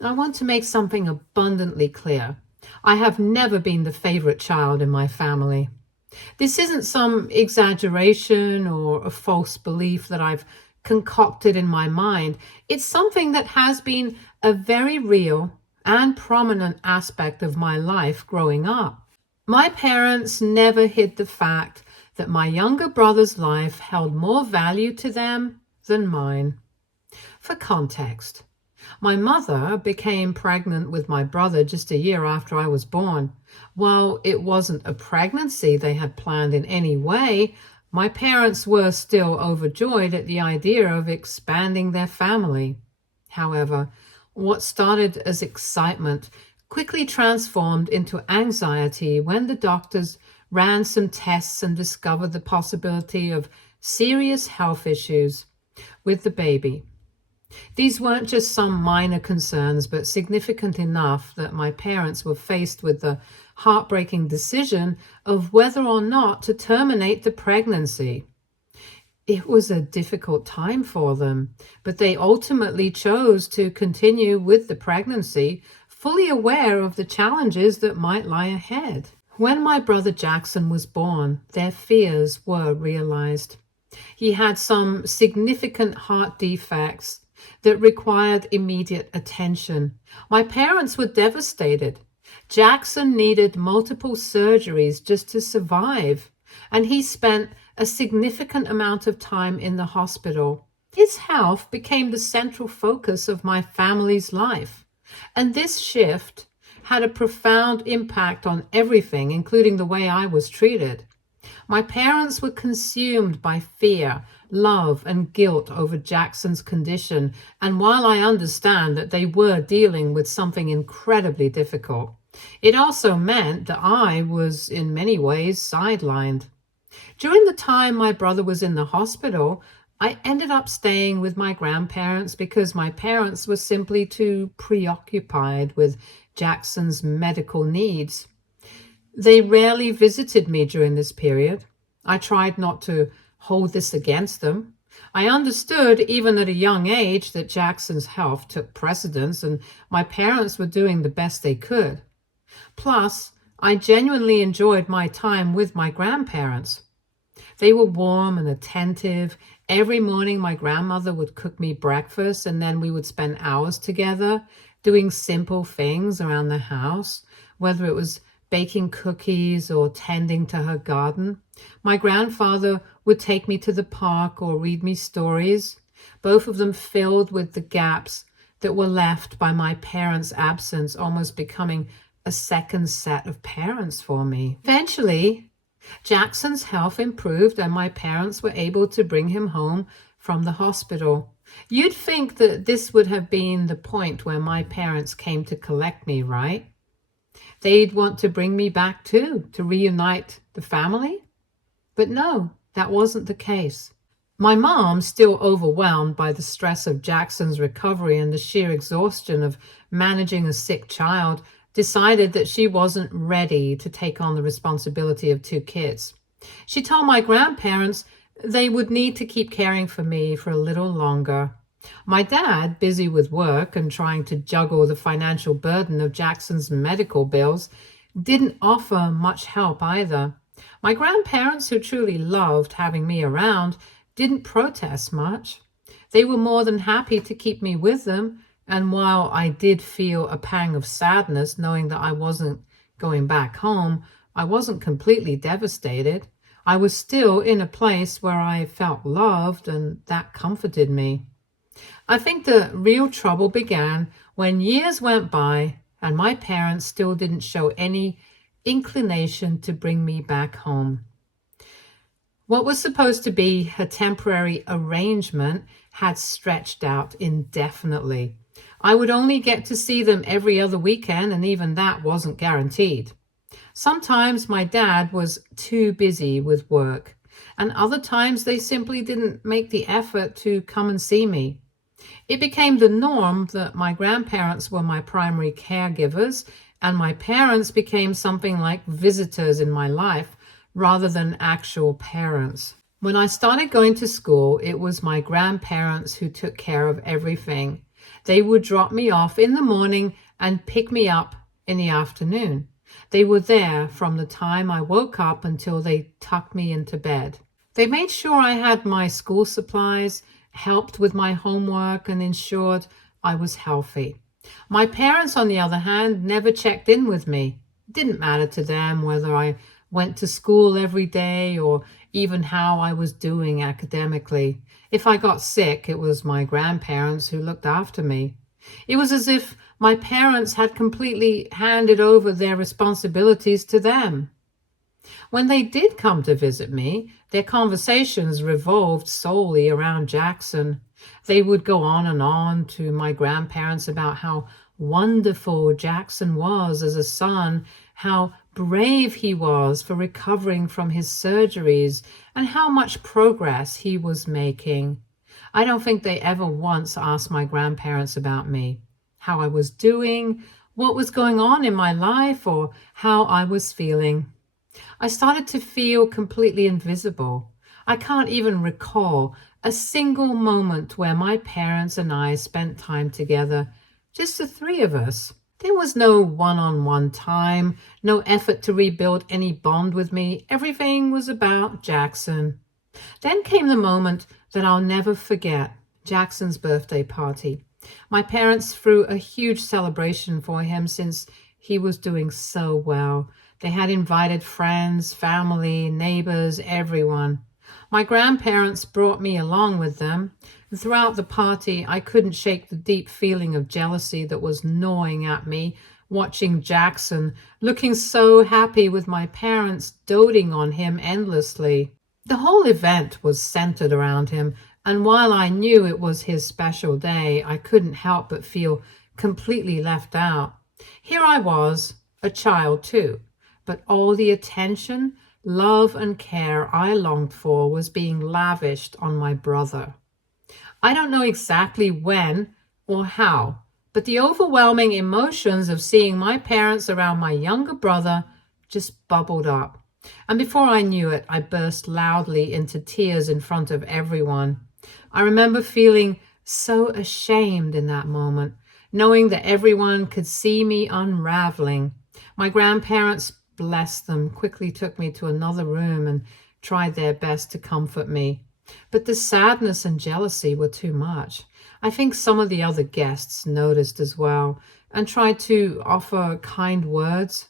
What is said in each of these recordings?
I want to make something abundantly clear. I have never been the favorite child in my family. This isn't some exaggeration or a false belief that I've concocted in my mind. It's something that has been a very real and prominent aspect of my life growing up. My parents never hid the fact that my younger brother's life held more value to them than mine. For context, my mother became pregnant with my brother just a year after I was born. While it wasn't a pregnancy they had planned in any way, my parents were still overjoyed at the idea of expanding their family. However, what started as excitement quickly transformed into anxiety when the doctors ran some tests and discovered the possibility of serious health issues with the baby. These weren't just some minor concerns, but significant enough that my parents were faced with the heartbreaking decision of whether or not to terminate the pregnancy. It was a difficult time for them, but they ultimately chose to continue with the pregnancy, fully aware of the challenges that might lie ahead. When my brother Jackson was born, their fears were realized. He had some significant heart defects that required immediate attention. My parents were devastated. Jackson needed multiple surgeries just to survive, and he spent a significant amount of time in the hospital. His health became the central focus of my family's life, and this shift had a profound impact on everything, including the way I was treated. My parents were consumed by fear, love, and guilt over Jackson's condition, and while I understand that they were dealing with something incredibly difficult, it also meant that I was in many ways sidelined. During the time my brother was in the hospital, I ended up staying with my grandparents because my parents were simply too preoccupied with Jackson's medical needs. They rarely visited me during this period. I tried not to hold this against them. I understood, even at a young age, that Jackson's health took precedence and my parents were doing the best they could. Plus, I genuinely enjoyed my time with my grandparents. They were warm and attentive. Every morning, my grandmother would cook me breakfast, and then we would spend hours together doing simple things around the house, whether it was baking cookies or tending to her garden. My grandfather would take me to the park or read me stories, both of them filled with the gaps that were left by my parents' absence, almost becoming a second set of parents for me. Eventually, Jackson's health improved and my parents were able to bring him home from the hospital. You'd think that this would have been the point where my parents came to collect me, right? They'd want to bring me back too, to reunite the family. But no, that wasn't the case. My mom, still overwhelmed by the stress of Jackson's recovery and the sheer exhaustion of managing a sick child, decided that she wasn't ready to take on the responsibility of two kids. She told my grandparents they would need to keep caring for me for a little longer. My dad, busy with work and trying to juggle the financial burden of Jackson's medical bills, didn't offer much help either. My grandparents, who truly loved having me around, didn't protest much. They were more than happy to keep me with them, and while I did feel a pang of sadness knowing that I wasn't going back home, I wasn't completely devastated. I was still in a place where I felt loved, and that comforted me. I think the real trouble began when years went by and my parents still didn't show any inclination to bring me back home. What was supposed to be a temporary arrangement had stretched out indefinitely. I would only get to see them every other weekend, and even that wasn't guaranteed. Sometimes my dad was too busy with work, and other times they simply didn't make the effort to come and see me. It became the norm that my grandparents were my primary caregivers, and my parents became something like visitors in my life rather than actual parents. When I started going to school, it was my grandparents who took care of everything. They would drop me off in the morning and pick me up in the afternoon. They were there from the time I woke up until they tucked me into bed. They made sure I had my school supplies, helped with my homework, and ensured I was healthy. My parents, on the other hand, never checked in with me. It didn't matter to them whether I went to school every day or even how I was doing academically. If I got sick, it was my grandparents who looked after me. It was as if my parents had completely handed over their responsibilities to them. When they did come to visit me, their conversations revolved solely around Jackson. They would go on and on to my grandparents about how wonderful Jackson was as a son, how brave he was for recovering from his surgeries, and how much progress he was making. I don't think they ever once asked my grandparents about me, how I was doing, what was going on in my life, or how I was feeling. I started to feel completely invisible. I can't even recall a single moment where my parents and I spent time together, just the three of us. There was no one-on-one time, no effort to rebuild any bond with me. Everything was about Jackson. Then came the moment that I'll never forget, Jackson's birthday party. My parents threw a huge celebration for him since he was doing so well. They had invited friends, family, neighbors, everyone. My grandparents brought me along with them. Throughout the party, I couldn't shake the deep feeling of jealousy that was gnawing at me, watching Jackson, looking so happy with my parents, doting on him endlessly. The whole event was centered around him, and while I knew it was his special day, I couldn't help but feel completely left out. Here I was, a child too, but all the attention, love, and care I longed for was being lavished on my brother. I don't know exactly when or how, but the overwhelming emotions of seeing my parents around my younger brother just bubbled up. And before I knew it, I burst loudly into tears in front of everyone. I remember feeling so ashamed in that moment, knowing that everyone could see me unraveling. My grandparents, bless them, quickly took me to another room and tried their best to comfort me. But the sadness and jealousy were too much. I think some of the other guests noticed as well and tried to offer kind words,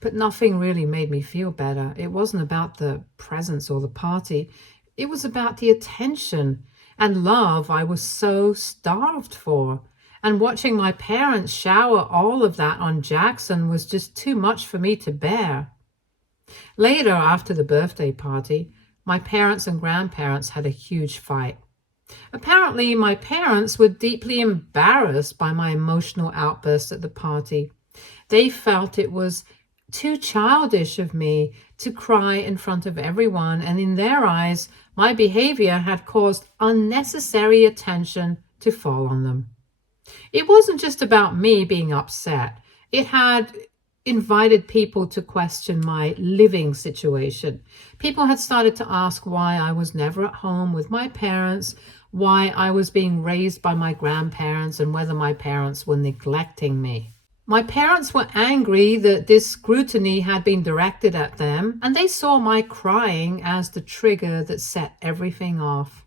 but nothing really made me feel better. It wasn't about the presents or the party. It was about the attention and love I was so starved for. And watching my parents shower all of that on Jackson was just too much for me to bear. Later, after the birthday party, my parents and grandparents had a huge fight. Apparently, my parents were deeply embarrassed by my emotional outburst at the party. They felt it was too childish of me to cry in front of everyone, and in their eyes, my behavior had caused unnecessary attention to fall on them. It wasn't just about me being upset. It had invited people to question my living situation. People had started to ask why I was never at home with my parents, why I was being raised by my grandparents, and whether my parents were neglecting me. My parents were angry that this scrutiny had been directed at them, and they saw my crying as the trigger that set everything off.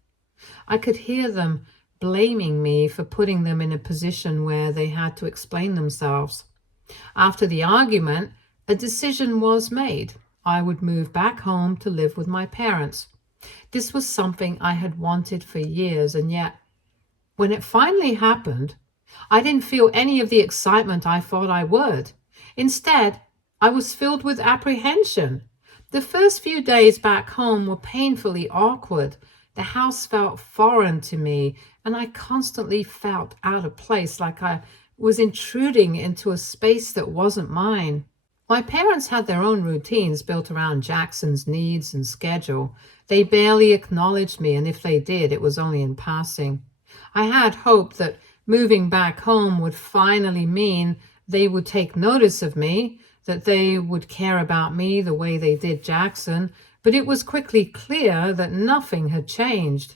I could hear them blaming me for putting them in a position where they had to explain themselves. After the argument, a decision was made. I would move back home to live with my parents. This was something I had wanted for years, and yet, when it finally happened, I didn't feel any of the excitement I thought I would. Instead, I was filled with apprehension. The first few days back home were painfully awkward. The house felt foreign to me, and I constantly felt out of place, like I was intruding into a space that wasn't mine. My parents had their own routines built around Jackson's needs and schedule. They barely acknowledged me, and if they did, it was only in passing. I had hoped that moving back home would finally mean they would take notice of me, that they would care about me the way they did Jackson, but it was quickly clear that nothing had changed.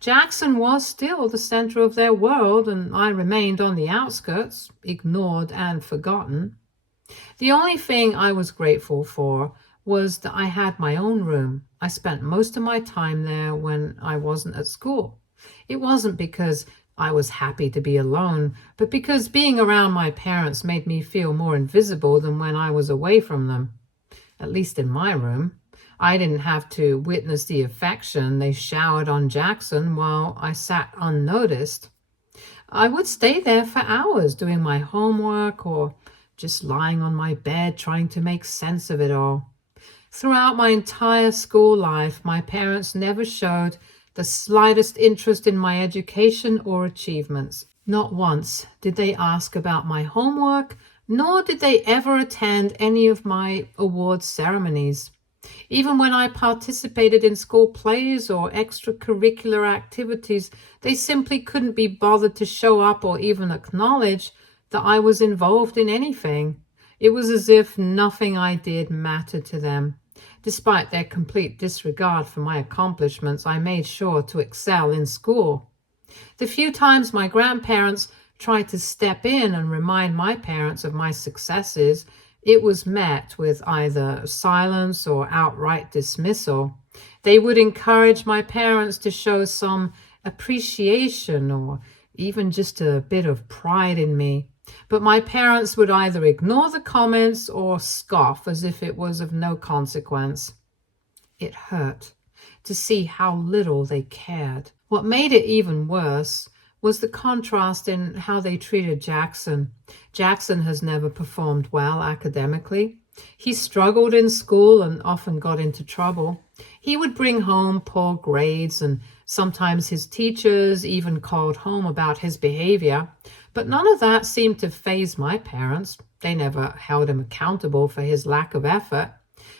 Jackson was still the center of their world, and I remained on the outskirts, ignored and forgotten. The only thing I was grateful for was that I had my own room. I spent most of my time there when I wasn't at school. It wasn't because I was happy to be alone, but because being around my parents made me feel more invisible than when I was away from them. At least in my room. I didn't have to witness the affection they showered on Jackson while I sat unnoticed. I would stay there for hours doing my homework or just lying on my bed trying to make sense of it all. Throughout my entire school life, my parents never showed the slightest interest in my education or achievements. Not once did they ask about my homework, nor did they ever attend any of my awards ceremonies. Even when I participated in school plays or extracurricular activities, they simply couldn't be bothered to show up or even acknowledge that I was involved in anything. It was as if nothing I did mattered to them. Despite their complete disregard for my accomplishments, I made sure to excel in school. The few times my grandparents tried to step in and remind my parents of my successes, it was met with either silence or outright dismissal. They would encourage my parents to show some appreciation or even just a bit of pride in me. But my parents would either ignore the comments or scoff as if it was of no consequence. It hurt to see how little they cared. What made it even worse was the contrast in how they treated Jackson. Jackson has never performed well academically. He struggled in school and often got into trouble. He would bring home poor grades, and sometimes his teachers even called home about his behavior. But none of that seemed to faze my parents. They never held him accountable for his lack of effort,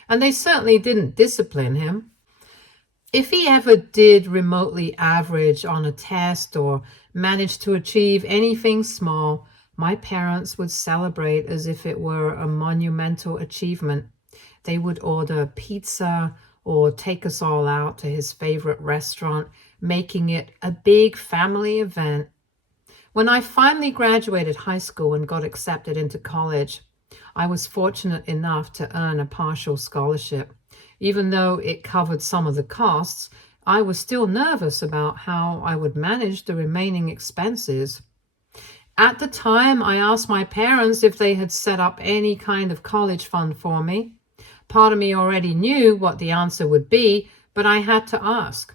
and they certainly didn't discipline him. If he ever did remotely average on a test or managed to achieve anything small, my parents would celebrate as if it were a monumental achievement. They would order pizza or take us all out to his favorite restaurant, making it a big family event. When I finally graduated high school and got accepted into college, I was fortunate enough to earn a partial scholarship. Even though it covered some of the costs, I was still nervous about how I would manage the remaining expenses. At the time, I asked my parents if they had set up any kind of college fund for me. Part of me already knew what the answer would be, but I had to ask.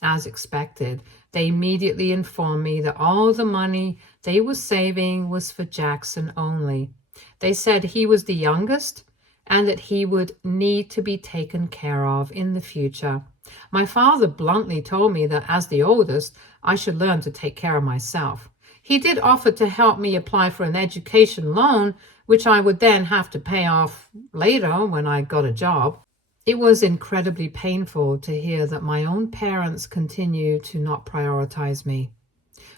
As expected, they immediately informed me that all the money they were saving was for Jackson only. They said he was the youngest and that he would need to be taken care of in the future. My father bluntly told me that as the oldest, I should learn to take care of myself. He did offer to help me apply for an education loan, which I would then have to pay off later when I got a job. It was incredibly painful to hear that my own parents continue to not prioritize me.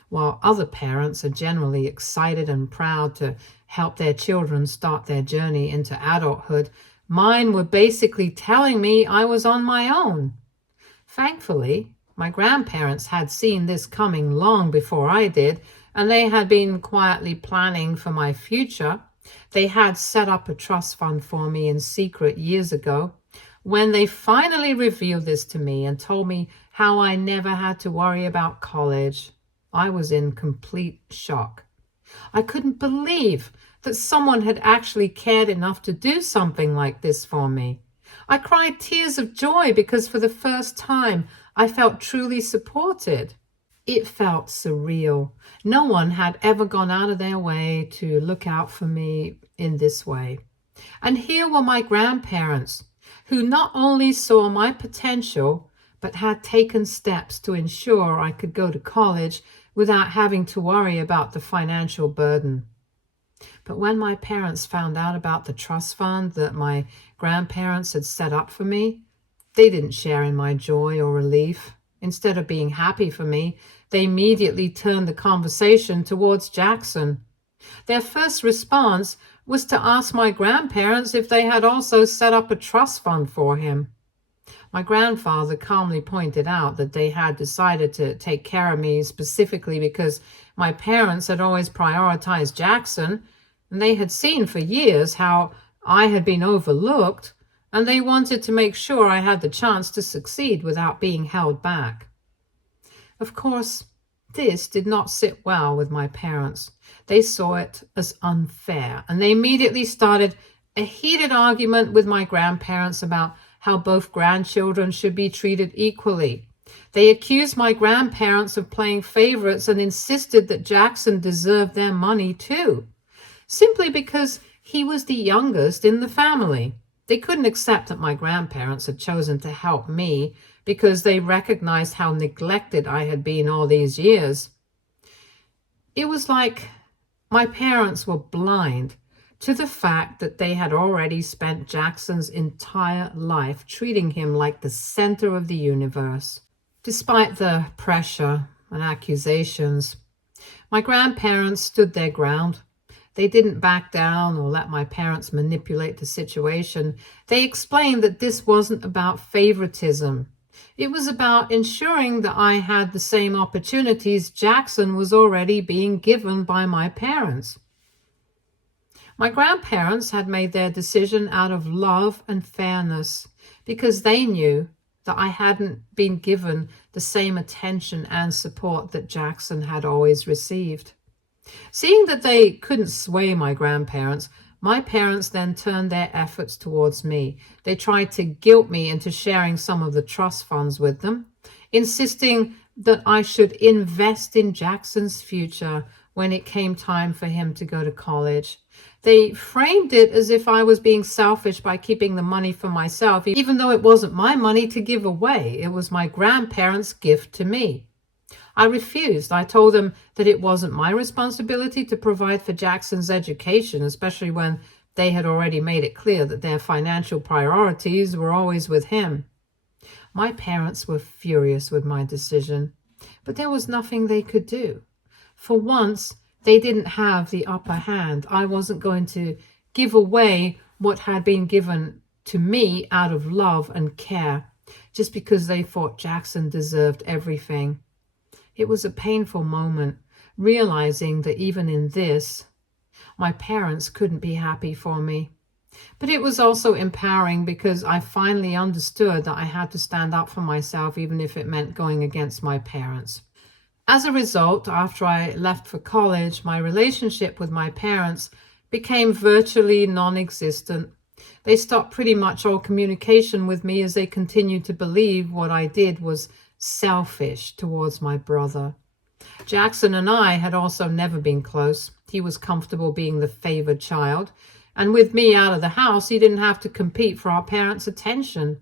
While other parents are generally excited and proud to help their children start their journey into adulthood, mine were basically telling me I was on my own. Thankfully, my grandparents had seen this coming long before I did, and they had been quietly planning for my future. They had set up a trust fund for me in secret years ago. When they finally revealed this to me and told me how I never had to worry about college, I was in complete shock. I couldn't believe that someone had actually cared enough to do something like this for me. I cried tears of joy because for the first time I felt truly supported. It felt surreal. No one had ever gone out of their way to look out for me in this way. And here were my grandparents, who not only saw my potential, but had taken steps to ensure I could go to college without having to worry about the financial burden. But when my parents found out about the trust fund that my grandparents had set up for me, they didn't share in my joy or relief. Instead of being happy for me, they immediately turned the conversation towards Jackson. Their first response was to ask my grandparents if they had also set up a trust fund for him. My grandfather calmly pointed out that they had decided to take care of me specifically because my parents had always prioritized Jackson, and they had seen for years how I had been overlooked, and they wanted to make sure I had the chance to succeed without being held back. Of course, this did not sit well with my parents. They saw it as unfair, and they immediately started a heated argument with my grandparents about how both grandchildren should be treated equally. They accused my grandparents of playing favorites and insisted that Jackson deserved their money too, simply because he was the youngest in the family. They couldn't accept that my grandparents had chosen to help me because they recognized how neglected I had been all these years. It was like my parents were blind to the fact that they had already spent Jackson's entire life treating him like the center of the universe. Despite the pressure and accusations, my grandparents stood their ground. They didn't back down or let my parents manipulate the situation. They explained that this wasn't about favoritism. It was about ensuring that I had the same opportunities Jackson was already being given by my parents. My grandparents had made their decision out of love and fairness because they knew that I hadn't been given the same attention and support that Jackson had always received. Seeing that they couldn't sway my grandparents, my parents then turned their efforts towards me. They tried to guilt me into sharing some of the trust funds with them, insisting that I should invest in Jackson's future when it came time for him to go to college. They framed it as if I was being selfish by keeping the money for myself, even though it wasn't my money to give away. It was my grandparents' gift to me. I refused. I told them that it wasn't my responsibility to provide for Jackson's education, especially when they had already made it clear that their financial priorities were always with him. My parents were furious with my decision, but there was nothing they could do. For once, they didn't have the upper hand. I wasn't going to give away what had been given to me out of love and care, just because they thought Jackson deserved everything. It was a painful moment, realizing that even in this, my parents couldn't be happy for me. But it was also empowering because I finally understood that I had to stand up for myself, even if it meant going against my parents. As a result, after I left for college, my relationship with my parents became virtually non-existent. They stopped pretty much all communication with me as they continued to believe what I did was selfish towards my brother. Jackson and I had also never been close. He was comfortable being the favored child, and with me out of the house, he didn't have to compete for our parents' attention.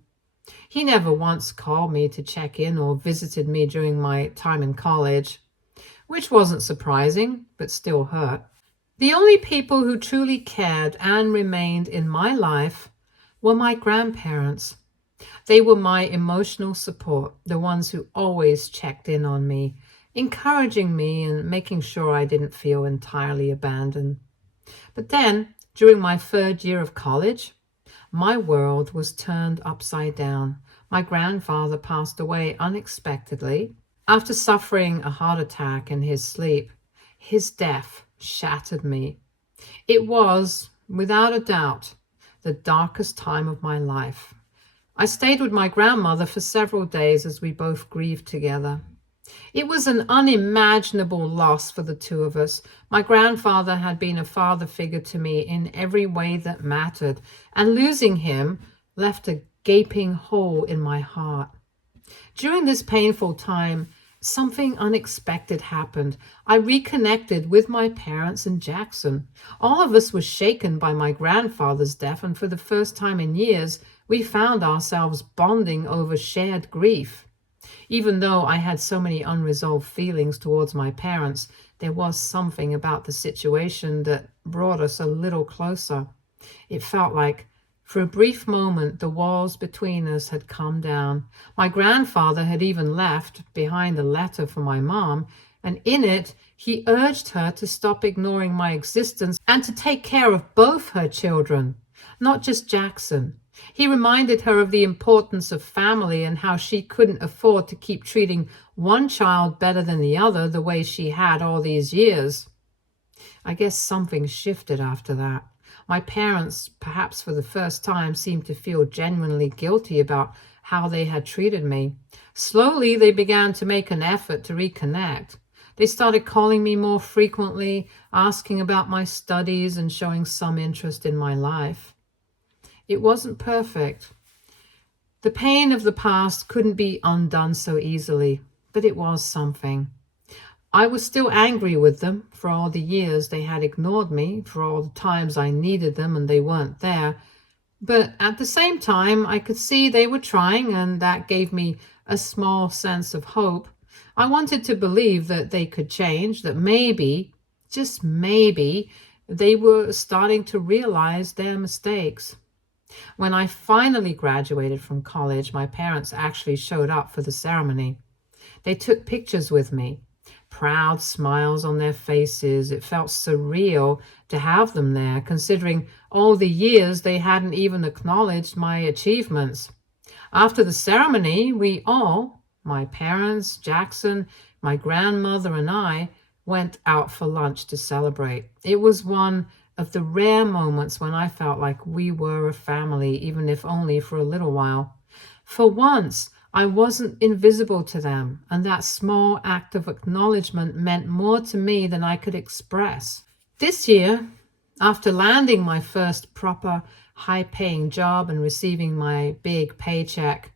He never once called me to check in or visited me during my time in college, which wasn't surprising, but still hurt. The only people who truly cared and remained in my life were my grandparents. They were my emotional support, the ones who always checked in on me, encouraging me and making sure I didn't feel entirely abandoned. But then, during my third year of college, my world was turned upside down. My grandfather passed away unexpectedly after suffering a heart attack in his sleep. His death shattered me. It was, without a doubt, the darkest time of my life. I stayed with my grandmother for several days as we both grieved together. It was an unimaginable loss for the two of us. My grandfather had been a father figure to me in every way that mattered, and losing him left a gaping hole in my heart. During this painful time, something unexpected happened. I reconnected with my parents and Jackson. All of us were shaken by my grandfather's death, and for the first time in years, we found ourselves bonding over shared grief. Even though I had so many unresolved feelings towards my parents, there was something about the situation that brought us a little closer. It felt like, for a brief moment, the walls between us had come down. My grandfather had even left behind a letter for my mom, and in it, he urged her to stop ignoring my existence and to take care of both her children, not just Jackson. He reminded her of the importance of family and how she couldn't afford to keep treating one child better than the other the way she had all these years. I guess something shifted after that. My parents, perhaps for the first time, seemed to feel genuinely guilty about how they had treated me. Slowly, they began to make an effort to reconnect. They started calling me more frequently, asking about my studies and showing some interest in my life. It wasn't perfect. The pain of the past couldn't be undone so easily, but it was something. I was still angry with them for all the years they had ignored me, for all the times I needed them and they weren't there. But at the same time, I could see they were trying, and that gave me a small sense of hope. I wanted to believe that they could change, that maybe, just maybe, they were starting to realize their mistakes. When I finally graduated from college, my parents actually showed up for the ceremony. They took pictures with me. Proud smiles on their faces. It felt surreal to have them there, considering all the years they hadn't even acknowledged my achievements. After the ceremony, we all, my parents, Jackson, my grandmother, and I, went out for lunch to celebrate. It was one of the rare moments when I felt like we were a family, even if only for a little while. For once, I wasn't invisible to them, and that small act of acknowledgement meant more to me than I could express. This year, after landing my first proper high-paying job and receiving my big paycheck,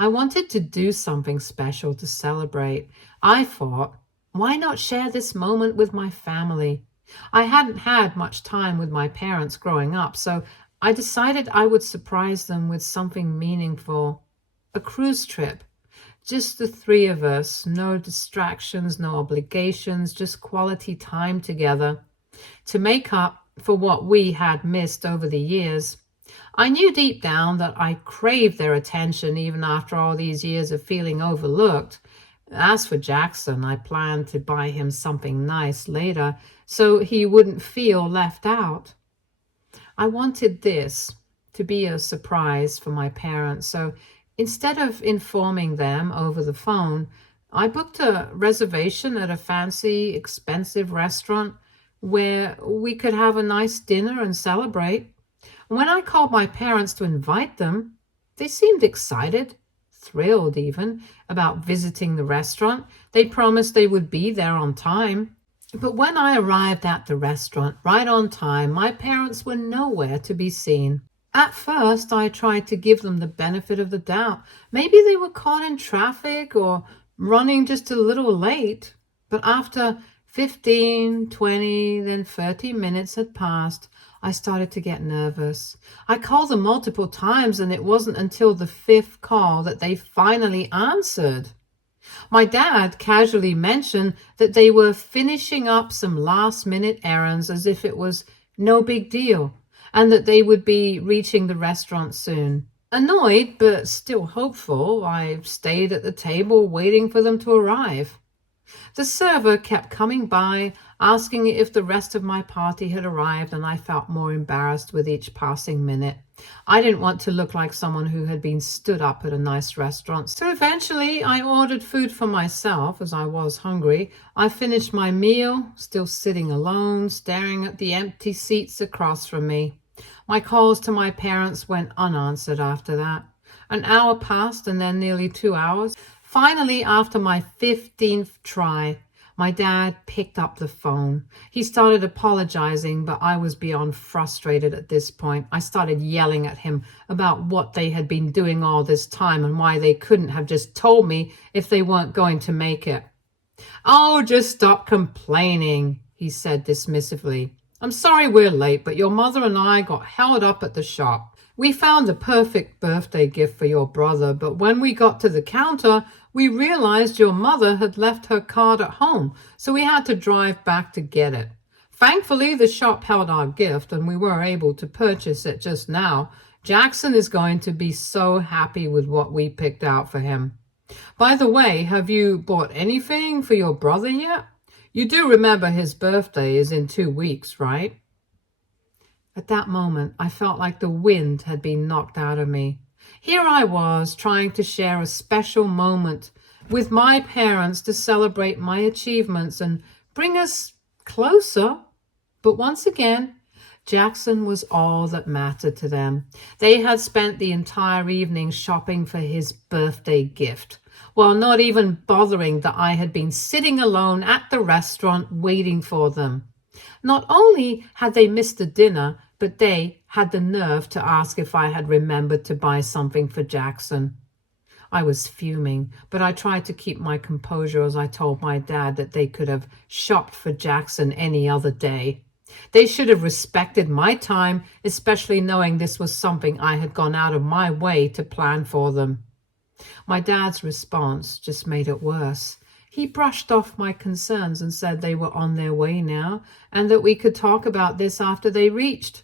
I wanted to do something special to celebrate. I thought, why not share this moment with my family? I hadn't had much time with my parents growing up, so I decided I would surprise them with something meaningful. A cruise trip. Just the three of us. No distractions, no obligations, just quality time together to make up for what we had missed over the years. I knew deep down that I craved their attention even after all these years of feeling overlooked. As for Jackson, I planned to buy him something nice later so he wouldn't feel left out. I wanted this to be a surprise for my parents, so instead of informing them over the phone, I booked a reservation at a fancy, expensive restaurant where we could have a nice dinner and celebrate. When I called my parents to invite them, they seemed excited, thrilled even, about visiting the restaurant. They promised they would be there on time. But when I arrived at the restaurant right on time, my parents were nowhere to be seen. At first, I tried to give them the benefit of the doubt. Maybe they were caught in traffic or running just a little late. But after 15, 20, then 30 minutes had passed, I started to get nervous. I called them multiple times, and it wasn't until the fifth call that they finally answered. My dad casually mentioned that they were finishing up some last-minute errands as if it was no big deal, and that they would be reaching the restaurant soon. Annoyed, but still hopeful, I stayed at the table waiting for them to arrive. The server kept coming by, asking if the rest of my party had arrived, and I felt more embarrassed with each passing minute. I didn't want to look like someone who had been stood up at a nice restaurant. So eventually I ordered food for myself as I was hungry. I finished my meal, still sitting alone, staring at the empty seats across from me. My calls to my parents went unanswered after that. An hour passed, and then nearly 2 hours. Finally, after my 15th try, my dad picked up the phone. He started apologizing, but I was beyond frustrated at this point. I started yelling at him about what they had been doing all this time and why they couldn't have just told me if they weren't going to make it. "Oh, just stop complaining," he said dismissively. "I'm sorry we're late, but your mother and I got held up at the shop. We found the perfect birthday gift for your brother, but when we got to the counter, we realized your mother had left her card at home, so we had to drive back to get it. Thankfully, the shop held our gift, and we were able to purchase it just now. Jackson is going to be so happy with what we picked out for him. By the way, have you bought anything for your brother yet? You do remember his birthday is in 2 weeks, right?" At that moment, I felt like the wind had been knocked out of me. Here I was trying to share a special moment with my parents to celebrate my achievements and bring us closer. But once again, Jackson was all that mattered to them. They had spent the entire evening shopping for his birthday gift, while not even bothering that I had been sitting alone at the restaurant waiting for them. Not only had they missed the dinner, but they had the nerve to ask if I had remembered to buy something for Jackson. I was fuming, but I tried to keep my composure as I told my dad that they could have shopped for Jackson any other day. They should have respected my time, especially knowing this was something I had gone out of my way to plan for them. My dad's response just made it worse. He brushed off my concerns and said they were on their way now and that we could talk about this after they reached.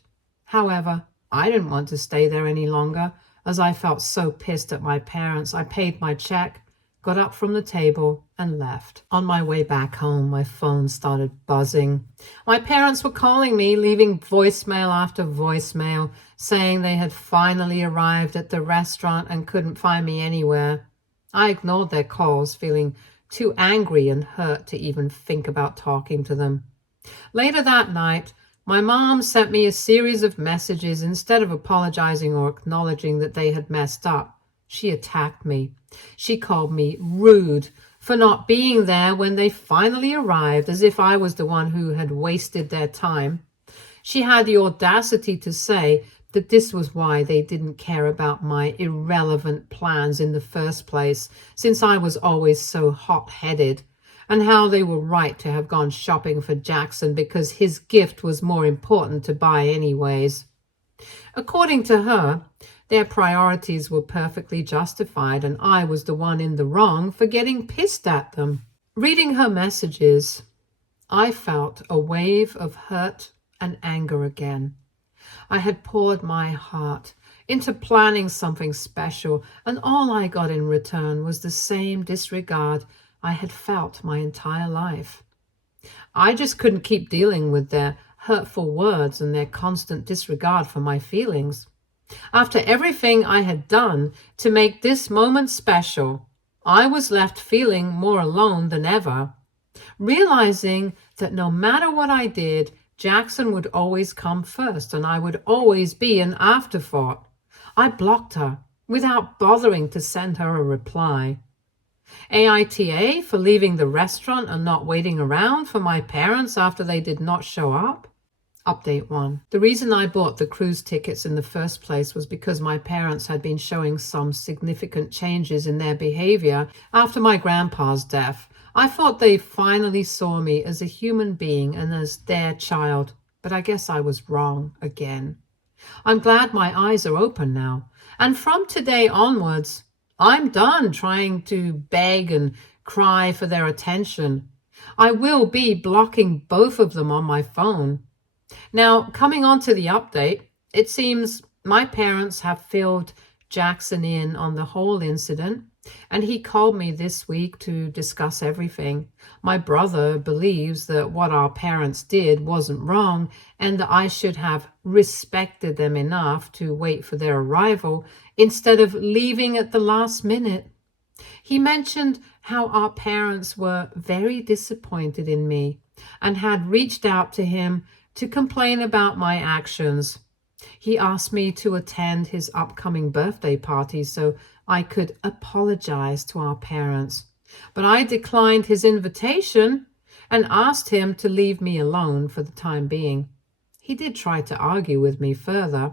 However, I didn't want to stay there any longer, as I felt so pissed at my parents. I paid my check, got up from the table, and left. On my way back home, my phone started buzzing. My parents were calling me, leaving voicemail after voicemail, saying they had finally arrived at the restaurant and couldn't find me anywhere. I ignored their calls, feeling too angry and hurt to even think about talking to them. Later that night, my mom sent me a series of messages. Instead of apologizing or acknowledging that they had messed up, she attacked me. She called me rude for not being there when they finally arrived, as if I was the one who had wasted their time. She had the audacity to say that this was why they didn't care about my irrelevant plans in the first place, since I was always so hot-headed, and how they were right to have gone shopping for Jackson because his gift was more important to buy anyways. According to her, their priorities were perfectly justified, and I was the one in the wrong for getting pissed at them. Reading her messages, I felt a wave of hurt and anger again. I had poured my heart into planning something special, and all I got in return was the same disregard I had felt my entire life. I just couldn't keep dealing with their hurtful words and their constant disregard for my feelings. After everything I had done to make this moment special, I was left feeling more alone than ever, realizing that no matter what I did, Jackson would always come first and I would always be an afterthought. I blocked her without bothering to send her a reply. AITA for leaving the restaurant and not waiting around for my parents after they did not show up. Update 1. The reason I bought the cruise tickets in the first place was because my parents had been showing some significant changes in their behavior after my grandpa's death. I thought they finally saw me as a human being and as their child, but I guess I was wrong again. I'm glad my eyes are open now, and from today onwards, I'm done trying to beg and cry for their attention. I will be blocking both of them on my phone. Now, coming on to the update, it seems my parents have filled Jackson in on the whole incident, and he called me this week to discuss everything. My brother believes that what our parents did wasn't wrong and that I should have respected them enough to wait for their arrival instead of leaving at the last minute. He mentioned how our parents were very disappointed in me and had reached out to him to complain about my actions. He asked me to attend his upcoming birthday party so I could apologize to our parents. But I declined his invitation and asked him to leave me alone for the time being. He did try to argue with me further,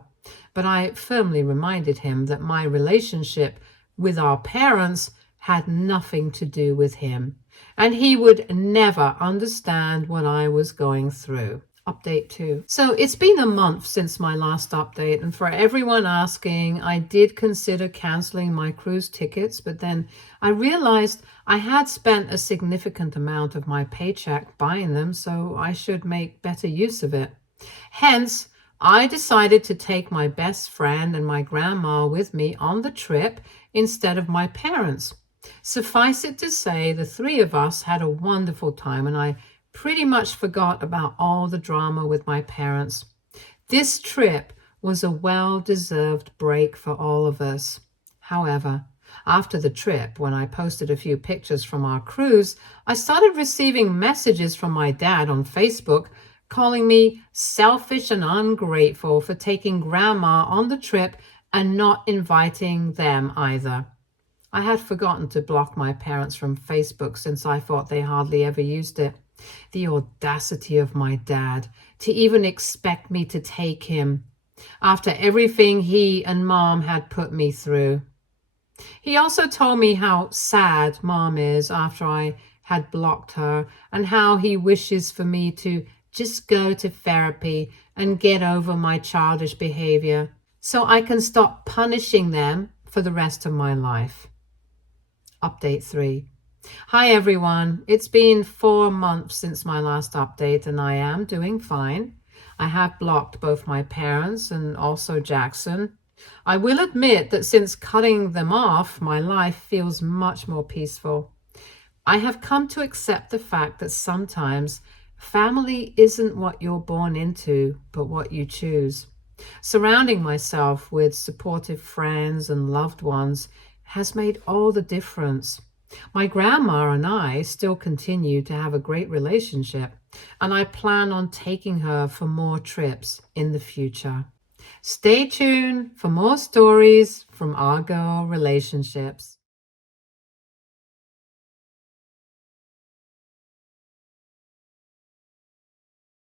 but I firmly reminded him that my relationship with our parents had nothing to do with him, and he would never understand what I was going through. Update 2. So it's been a month since my last update, and for everyone asking, I did consider canceling my cruise tickets, but then I realized I had spent a significant amount of my paycheck buying them, so I should make better use of it. Hence, I decided to take my best friend and my grandma with me on the trip instead of my parents. Suffice it to say, the three of us had a wonderful time, and I pretty much forgot about all the drama with my parents. This trip was a well-deserved break for all of us. However, after the trip, when I posted a few pictures from our cruise, I started receiving messages from my dad on Facebook calling me selfish and ungrateful for taking Grandma on the trip and not inviting them either. I had forgotten to block my parents from Facebook since I thought they hardly ever used it. The audacity of my dad to even expect me to take him after everything he and Mom had put me through. He also told me how sad Mom is after I had blocked her and how he wishes for me to just go to therapy and get over my childish behavior so I can stop punishing them for the rest of my life. Update 3. Hi everyone, it's been 4 months since my last update and I am doing fine. I have blocked both my parents and also Jackson. I will admit that since cutting them off, my life feels much more peaceful. I have come to accept the fact that sometimes family isn't what you're born into, but what you choose. Surrounding myself with supportive friends and loved ones has made all the difference. My grandma and I still continue to have a great relationship, and I plan on taking her for more trips in the future. Stay tuned for more stories from our girl relationships.